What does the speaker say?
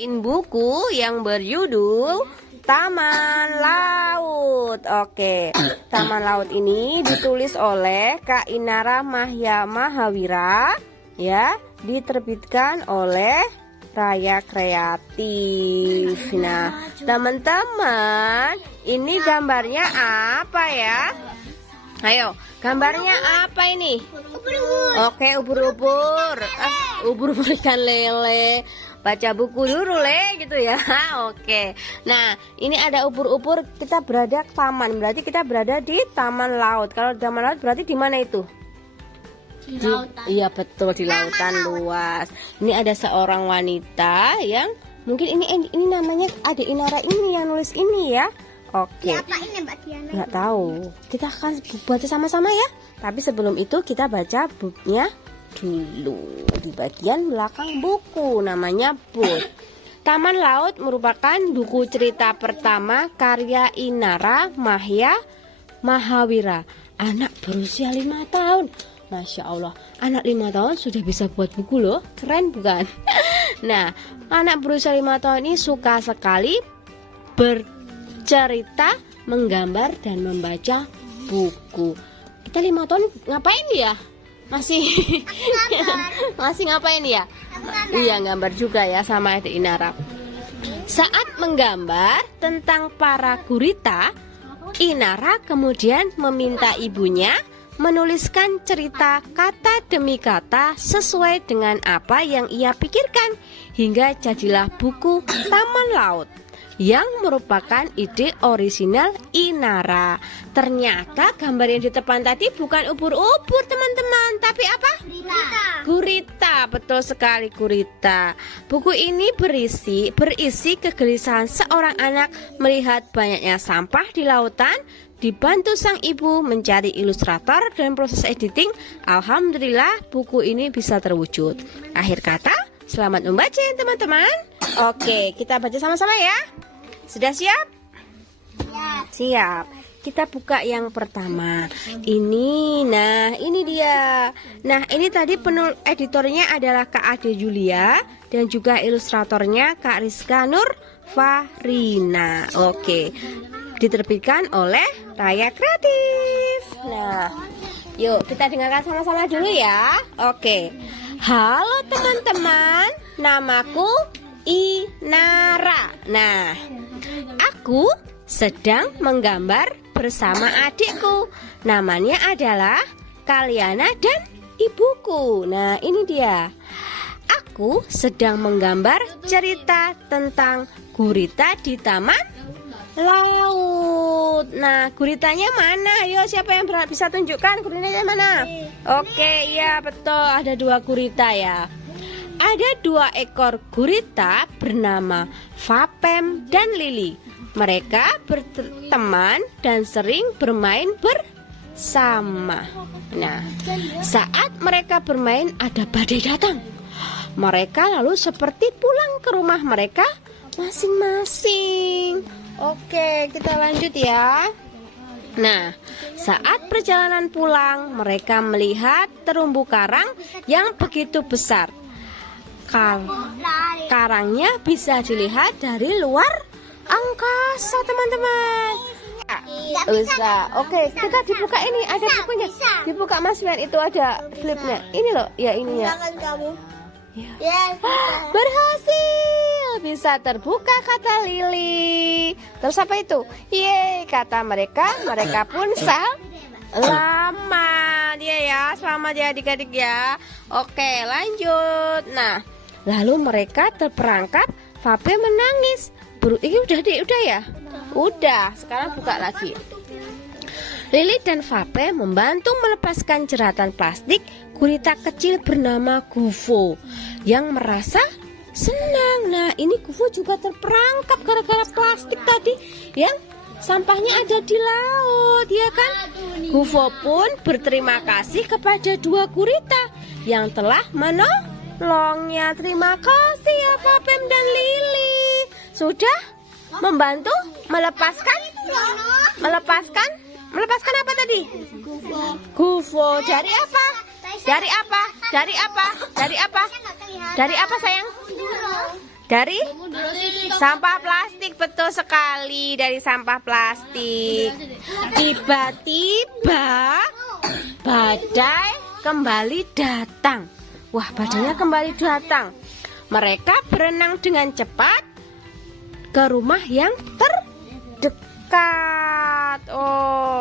bacain buku yang berjudul Taman Laut. Oke, Taman Laut ini ditulis oleh Kak Inara Mahya Mahawira, ya, diterbitkan oleh Raya Kreatif. Nah, teman-teman, ini gambarnya apa ya? Ayo, gambarnya apa ini? Oke, ubur-ubur. Ubur-ubur ikan lele. Baca buku dulu, Le, gitu ya. Oke. Nah, ini ada ubur-ubur. Kita berada taman. Berarti kita berada di taman laut. Kalau taman laut berarti di mana itu? Di lautan. Iya, betul, di lautan luas. Ini ada seorang wanita yang mungkin ini namanya Ade Inara ini yang nulis ini ya. Oke. Apa ini Mbak Diana? Nggak tahu. Kita akan baca sama-sama ya. Tapi sebelum itu kita baca bukunya dulu. Di bagian belakang buku namanya Boat. Taman Laut merupakan buku cerita pertama karya Inara Mahya Mahawira. Anak berusia 5 tahun. Masya Allah, anak 5 tahun sudah bisa buat buku loh. Keren bukan? Nah, anak berusia 5 tahun ini suka sekali bercerita, menggambar, dan membaca buku. Kita 5 tahun ngapain ya? Masih ngapain ya? Iya, gambar juga ya sama Ade Inara. Saat menggambar tentang para gurita, Inara kemudian meminta ibunya menuliskan cerita kata demi kata sesuai dengan apa yang ia pikirkan, hingga jadilah buku Taman Laut yang merupakan ide orisinal Inara. Ternyata gambar yang di depan tadi bukan ubur-ubur teman-teman, tapi apa? Gurita. Betul sekali, gurita. Buku ini berisi kegelisahan seorang anak melihat banyaknya sampah di lautan. Dibantu sang ibu mencari ilustrator dan proses editing, alhamdulillah buku ini bisa terwujud. Akhir kata, selamat membaca ya teman-teman. Oke, kita baca sama-sama ya. Sudah siap? Siap. Kita buka yang pertama. Ini dia. Nah, ini tadi editornya adalah Kak Ade Julia dan juga ilustratornya Kak Rizka Nur Farina. Oke. Diterbitkan oleh Raya Kreatif. Nah, yuk kita dengarkan sama-sama dulu ya. Oke. Halo teman-teman, namaku Inara. Nah, aku sedang menggambar bersama adikku. Namanya adalah Kaliana dan ibuku. Nah, ini dia. Aku sedang menggambar cerita tentang gurita di taman laut. Nah, guritanya mana? Ayo, siapa yang bisa tunjukkan guritanya mana? Oke, iya betul, ada 2 gurita ya. Ada 2 ekor gurita bernama Vapem dan Lili. Mereka berteman dan sering bermain bersama. Nah, saat mereka bermain ada badai datang. Mereka lalu seperti pulang ke rumah mereka masing-masing. Oke, kita lanjut ya. Nah, saat perjalanan pulang, mereka melihat terumbu karang yang begitu besar. Karangnya bisa dilihat dari luar angkasa, teman-teman. Bisa. Oke, kita dibuka ini, ada bukunya. Dibuka Mas Wian, itu ada flipnya. Ini loh, ya ininya. Ya. Berhasil, bisa terbuka, kata Lili. Terus apa itu? Yeay, kata mereka. Mereka pun selamat. Ya, selamat ya adik-adik ya. Oke, lanjut. Nah, lalu mereka terperangkap. Vape menangis. Ini udah ya? Udah, sekarang buka lagi. Lili dan Vape membantu melepaskan jeratan plastik gurita kecil bernama Gufo yang merasa senang. Nah, ini Gufo juga terperangkap gara-gara plastik tadi yang sampahnya ada di laut, ya kan? Gufo pun berterima kasih kepada 2 gurita yang telah menolongnya. Terima kasih ya Vapem dan Lili sudah membantu melepaskan apa tadi? Gufo. Dari apa? Dari apa sayang? Dari sampah plastik, betul sekali, dari sampah plastik. Tiba-tiba badai kembali datang. Wah, badainya kembali datang. Mereka berenang dengan cepat ke rumah yang terdekat. Oh,